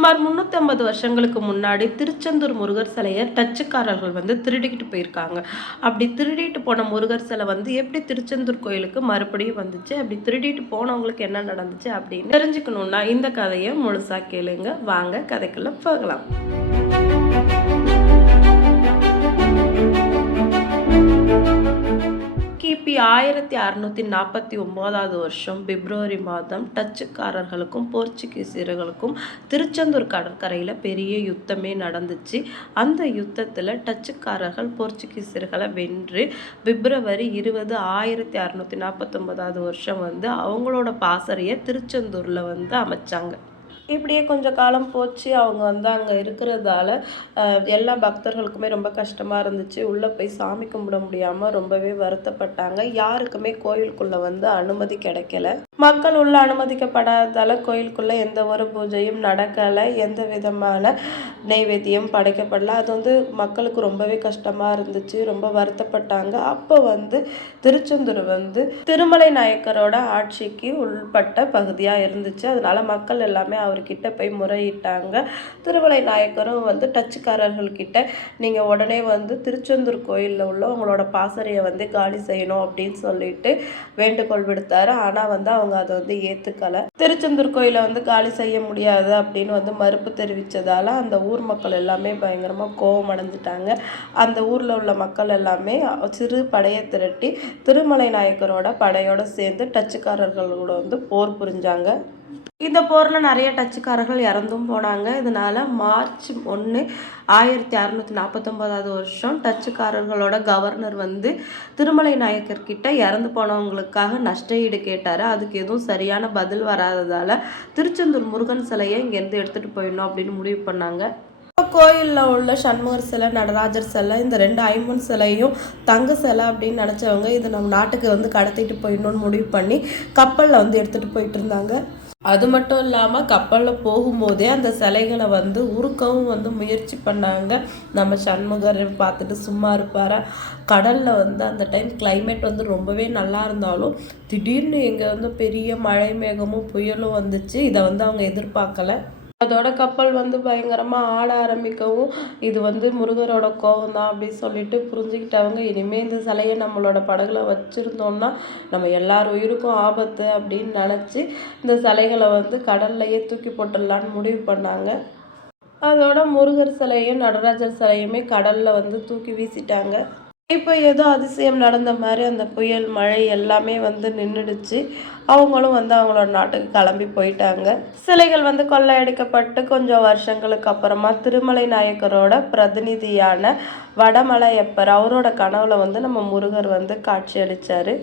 சுமார் முந்நூற்றி ஐம்பது வருஷங்களுக்கு முன்னாடி திருச்செந்தூர் முருகர் சிலையை டச்சுக்காரர்கள் வந்து திருடிக்கிட்டு போயிருக்காங்க. அப்படி திருடிட்டு போன முருகர் சிலை வந்து எப்படி திருச்செந்தூர் கோயிலுக்கு மறுபடியும் வந்துச்சு? அப்படி திருடிட்டு போனவங்களுக்கு என்ன நடந்துச்சு அப்படின்னு தெரிஞ்சுக்கணுன்னா இந்த கதையை முழுசாக கேளுங்க. வாங்க கதைக்குள்ள போகலாம். ஆயிரத்தி அறுநூத்தி நாற்பத்தி ஒம்போதாவது வருஷம் பிப்ரவரி மாதம் டச்சுக்காரர்களுக்கும் போர்ச்சுகீசியர்களுக்கும் திருச்செந்தூர் கடற்கரையில் பெரிய யுத்தமே நடந்துச்சு. அந்த யுத்தத்தில் டச்சுக்காரர்கள் போர்ச்சுகீசியர்களை வென்று பிப்ரவரி இருபது ஆயிரத்தி அறுநூத்தி நாற்பத்தொம்போதாவது வருஷம் வந்து அவங்களோட பாசறையை திருச்செந்தூரில் வந்து அமைச்சாங்க. இப்படியே கொஞ்சம் காலம் போச்சு. அவங்க வந்து அங்கே இருக்கிறதால எல்லா பக்தர்களுக்குமே ரொம்ப கஷ்டமாக இருந்துச்சு. உள்ளே போய் சாமி கும்பிட முடியாமல் ரொம்பவே வருத்தப்பட்டாங்க. யாருக்குமே கோயிலுக்குள்ளே வந்து அனுமதி கிடைக்கல. மக்கள் உள்ள அனுமதிக்கப்படாததால் கோயிலுக்குள்ளே எந்த ஒரு பூஜையும் நடக்கலை. எந்த விதமான நைவேத்தியம் படைக்கப்படல. அது வந்து மக்களுக்கு ரொம்பவே கஷ்டமாக இருந்துச்சு. ரொம்ப வருத்தப்பட்டாங்க. அப்போ வந்து திருச்செந்தூர் வந்து திருமலை நாயக்கரோட ஆட்சிக்கு உள்பட்ட பகுதியாக இருந்துச்சு. அதனால மக்கள் எல்லாமே அவர்கிட்ட போய் முறையிட்டாங்க. திருமலை நாயக்கரும் வந்து டச்சுக்காரர்கள்கிட்ட நீங்கள் உடனே வந்து திருச்செந்தூர் கோயிலில் உள்ள உங்களோட பாசறையை வந்து காலி செய்யணும் அப்படின்னு சொல்லிட்டு வேண்டுகோள் விடுத்தாரு. ஆனால் வந்து அவங்க அதை வந்து ஏற்றுக்கலை திருச்செந்தூர் கோயிலை வந்து காலி செய்ய முடியாது அப்படின்னு வந்து மறுப்பு தெரிவித்ததால் அந்த ஊர் மக்கள் எல்லாமே பயங்கரமாக கோபம் அடைஞ்சிட்டாங்க. அந்த ஊரில் உள்ள மக்கள் எல்லாமே சிறு படையை திரட்டி திருமலை நாயக்கரோட படையோடு சேர்ந்து டச்சுக்காரர்களோட வந்து போர் புரிஞ்சாங்க. இந்த போரில் நிறைய டச்சுக்காரர்கள் இறந்தும் போனாங்க. இதனால் மார்ச் ஒன்று ஆயிரத்தி அறநூற்றி நாற்பத்தொம்போதாவது வருஷம் டச்சுக்காரர்களோட கவர்னர் வந்து திருமலை நாயக்கர்கிட்ட இறந்து போனவங்களுக்காக நஷ்ட ஈடு கேட்டார். அதுக்கு எதுவும் சரியான பதில் வராததால் திருச்செந்தூர் முருகன் சிலையை இங்கேருந்து எடுத்துகிட்டு போயிடணும் அப்படின்னு முடிவு பண்ணாங்க. கோயிலில் உள்ள சண்முகர் சிலை நடராஜர் சிலை இந்த ரெண்டு ஐம்பன் சிலையும் தங்க சிலை அப்படின்னு நினச்சவங்க இது நம்ம நாட்டுக்கு வந்து கடத்திட்டு போயிடணும்னு முடிவு பண்ணி கப்பலில் வந்து எடுத்துகிட்டு போயிட்டு இருந்தாங்க. அது மட்டும் இல்லாமல் கப்பலில் போகும்போதே அந்த சிலைகளை வந்து உருக்கவும் வந்து முயற்சி பண்ணாங்க. நம்ம சண்முகர் பார்த்துட்டு சும்மா இருப்பாரா? கடலில் வந்து அந்த டைம் கிளைமேட் வந்து ரொம்பவே நல்லா இருந்தாலும் திடீர்னு இங்கே வந்து பெரிய மழை மேகமும் புயலும் வந்துச்சு. இதை வந்து அவங்க எதிர்பார்க்கல. அதோட கப்பல் வந்து பயங்கரமாக ஆட ஆரம்பிக்கவும் இது வந்து முருகரோட கோவம் தான் அப்படின்னு சொல்லிட்டு புரிஞ்சுக்கிட்டவங்க இனிமேல் இந்த சிலையை நம்மளோட படகுல வச்சுருந்தோம்னா நம்ம எல்லார் உயிருக்கும் ஆபத்து அப்படின்னு நினச்சி இந்த சிலைகளை வந்து கடல்லையே தூக்கி போட்டுடலான்னு முடிவு பண்ணாங்க. அதோட முருகர் சிலையும் நடராஜர் சிலையுமே கடலில் வந்து தூக்கி வீசிட்டாங்க. இப்போ ஏதோ அதிசயம் நடந்த மாதிரி அந்த புயல் மழை எல்லாமே வந்து நின்றுடுச்சு அவங்களும் வந்து அவங்களோட நாட்டுக்கு கிளம்பி போயிட்டாங்க. சிலைகள் வந்து கொள்ளையடிக்கப்பட்டு கொஞ்சம் வருஷங்களுக்கு அப்புறமா திருமலை நாயக்கரோட பிரதிநிதியான வடமலையப்பர் அவரோட கனவுல வந்து நம்ம முருகர் வந்து காட்சி அளிச்சாரு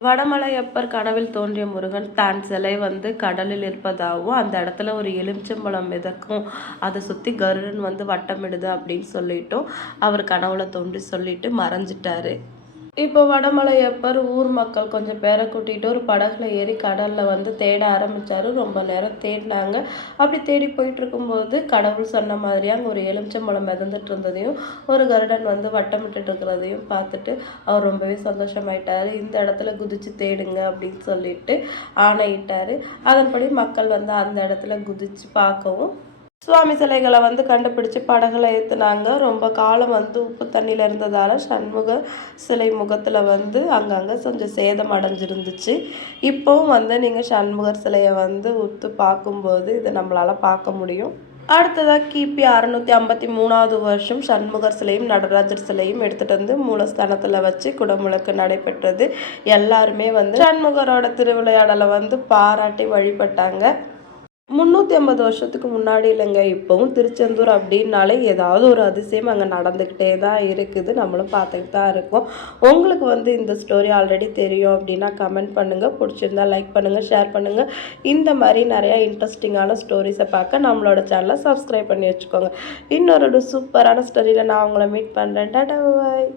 வடமலையப்பர் கனவில் தோன்றிய முருகன் தான் சிலை வந்து கடலில் இருப்பதாகவும் அந்த இடத்துல ஒரு எலுமிச்சம்பழம் மிதக்கும் அதை சுற்றி கருடன் வந்து வட்டமிடுது அப்படின்னு சொல்லிட்டும் அவர் கனவுல தோன்றி சொல்லிட்டு மறைஞ்சிட்டாரு. இப்போ வடமலையப்பர் ஊர் மக்கள் கொஞ்சம் பேரை கூட்டிகிட்டு ஒரு படகுல ஏறி கடலில் வந்து தேட ஆரம்பித்தார் ரொம்ப நேரம் தேடினாங்க. அப்படி தேடி போயிட்டுருக்கும்போது கடவுள் சொன்ன மாதிரியே அங்கே ஒரு எலுமிச்சம்பழம் மிதந்துட்டு இருந்ததையும் ஒரு கருடன் வந்து வட்டமிட்டு இருக்கிறதையும் பார்த்துட்டு அவர் ரொம்பவே சந்தோஷமாயிட்டாரு. இந்த இடத்துல குதித்து தேடுங்க அப்படின்னு சொல்லிட்டு ஆணையிட்டார். அதன்படி மக்கள் வந்து அந்த இடத்துல குதித்து பார்க்கவும் சுவாமி சிலைகளை வந்து கண்டுபிடிச்சு படகுல ஏற்றுனாங்க ரொம்ப காலம் வந்து உப்பு தண்ணியில் இருந்ததால் சண்முக சிலை முகத்தில் வந்து அங்கங்கே கொஞ்சம் சேதம் அடைஞ்சிருந்துச்சு. இப்போவும் வந்து நீங்கள் சண்முகர் சிலையை வந்து உத்து பார்க்கும்போது இதை நம்மளால் பார்க்க முடியும். அடுத்ததாக கிபி அறுநூற்றி ஐம்பத்தி மூணாவது வருஷம் சண்முகர் சிலையும் நடராஜர் சிலையும் எடுத்துகிட்டு வந்து மூலஸ்தானத்தில் வச்சு குடமுழுக்கு நடைபெற்றது. எல்லாருமே வந்து சண்முகரோட திருவிளையாடலை வந்து பாராட்டி வழிபட்டாங்க. முந்நூற்றி ஐம்பது வருஷத்துக்கு முன்னாடி இல்லைங்க. இப்போவும் திருச்செந்தூர் அப்படின்னாலே ஏதாவது ஒரு அதிசயம் அங்கே நடந்துக்கிட்டே தான் இருக்குது. நம்மளும் பார்த்துக்கிட்டு தான் இருக்கோம். உங்களுக்கு வந்து இந்த ஸ்டோரி ஆல்ரெடி தெரியும் அப்படின்னா கமெண்ட் பண்ணுங்கள் பிடிச்சிருந்தா லைக் பண்ணுங்கள் ஷேர் பண்ணுங்கள் இந்த மாதிரி நிறையா இன்ட்ரெஸ்டிங்கான ஸ்டோரிஸை பார்க்க நம்மளோட சேனலை சப்ஸ்கிரைப் பண்ணி வச்சுக்கோங்க. இன்னொரு சூப்பரான ஸ்டோரியில் நான் உங்களை மீட் பண்ணுறேன் டாடா பாய்